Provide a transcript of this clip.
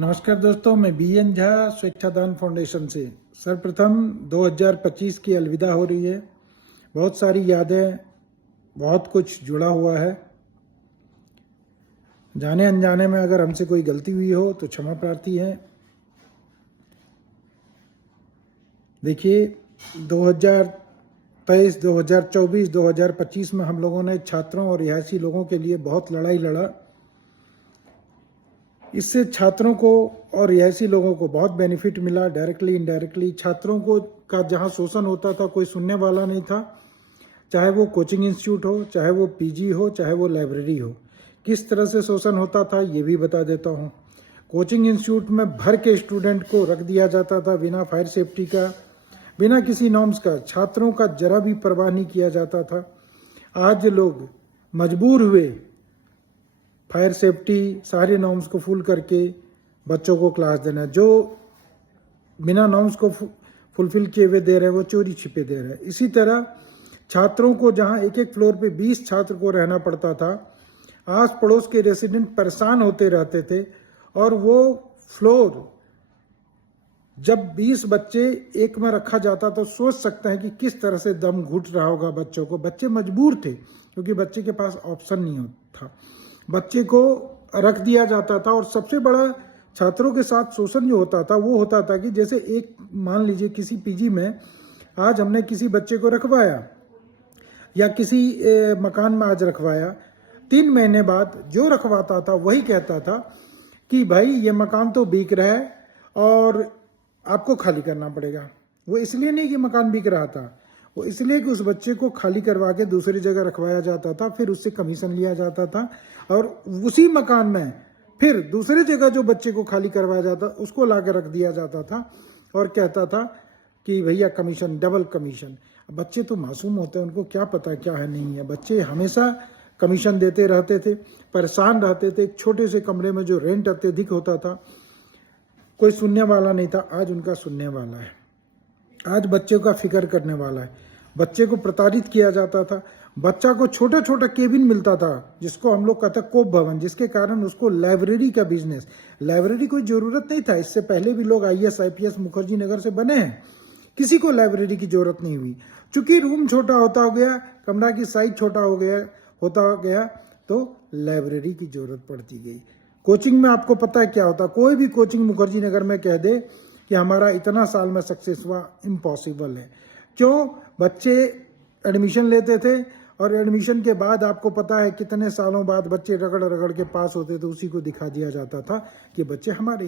नमस्कार दोस्तों, मैं BN झा स्वेच्छादान फाउंडेशन से। सर्वप्रथम 2025 की अलविदा हो रही है। बहुत सारी यादें, बहुत कुछ जुड़ा हुआ है। जाने अनजाने में अगर हमसे कोई गलती हुई हो तो क्षमा प्रार्थी है। देखिए, 2023, 2024, 2025 में हम लोगों ने छात्रों और रिहायशी लोगों के लिए बहुत लड़ाई लड़ा। इससे छात्रों को और रिहायशी लोगों को बहुत बेनिफिट मिला, डायरेक्टली इनडायरेक्टली। छात्रों को का जहां शोषण होता था, कोई सुनने वाला नहीं था, चाहे वो कोचिंग इंस्टीट्यूट हो, चाहे वो PG हो, चाहे वो लाइब्रेरी हो। किस तरह से शोषण होता था ये भी बता देता हूँ। कोचिंग इंस्टीट्यूट में भर के स्टूडेंट को रख दिया जाता था, बिना फायर सेफ्टी का, बिना किसी नॉर्म्स का। छात्रों का जरा भी परवाह नहीं किया जाता था। आज लोग मजबूर हुए फायर सेफ्टी सारे नॉर्म्स को फुल करके बच्चों को क्लास देना। जो बिना नॉर्म्स को फुलफिल किए हुए दे रहे हैं वो चोरी छिपे दे रहे हैं। इसी तरह छात्रों को जहां एक एक फ्लोर पे 20 छात्र को रहना पड़ता था, आस पड़ोस के रेसिडेंट परेशान होते रहते थे। और वो फ्लोर जब 20 बच्चे एक में रखा जाता तो सोच सकते हैं कि किस तरह से दम घुट रहा होगा बच्चों को। बच्चे मजबूर थे क्योंकि बच्चे के पास ऑप्शन नहीं था। बच्चे को रख दिया जाता था। और सबसे बड़ा छात्रों के साथ शोषण जो होता था वो होता था कि जैसे एक मान लीजिए किसी PG में आज हमने किसी बच्चे को रखवाया या किसी मकान में आज रखवाया, 3 महीने बाद जो रखवाता था वही कहता था कि भाई ये मकान तो बिक रहा है और आपको खाली करना पड़ेगा। वो इसलिए नहीं कि मकान बिक रहा था, वो इसलिए कि उस बच्चे को खाली करवा के दूसरी जगह रखवाया जाता था, फिर उससे कमीशन लिया जाता था। और उसी मकान में फिर दूसरी जगह जो बच्चे को खाली करवाया जाता उसको ला के रख दिया जाता था और कहता था कि भैया कमीशन, डबल कमीशन। बच्चे तो मासूम होते हैं, उनको क्या पता क्या है नहीं है। बच्चे हमेशा कमीशन देते रहते थे, परेशान रहते थे। एक छोटे से कमरे में जो रेंट अत्यधिक होता था, कोई सुनने वाला नहीं था। आज उनका सुनने वाला है, आज बच्चों का फिक्र करने वाला है। बच्चे को प्रताड़ित किया जाता था। बच्चा को छोटा छोटा केबिन मिलता था जिसको हम लोग कहते हैं कोप भवन, जिसके कारण उसको लाइब्रेरी का बिजनेस, लाइब्रेरी कोई जरूरत नहीं था। इससे पहले भी लोग IAS IPS मुखर्जी नगर से बने हैं, किसी को लाइब्रेरी की जरूरत नहीं हुई। चूंकि रूम छोटा होता गया, कमरा की साइज छोटा होता गया तो लाइब्रेरी की जरूरत पड़ती गई। कोचिंग में आपको पता है क्या होता, कोई भी कोचिंग मुखर्जी नगर में कह दे कि हमारा इतना साल में सक्सेस हुआ, इम्पॉसिबल है। क्यों? बच्चे एडमिशन लेते थे और एडमिशन के बाद आपको पता है कितने सालों बाद बच्चे रगड़ रगड़ के पास होते थे, उसी को दिखा दिया जाता था कि बच्चे हमारे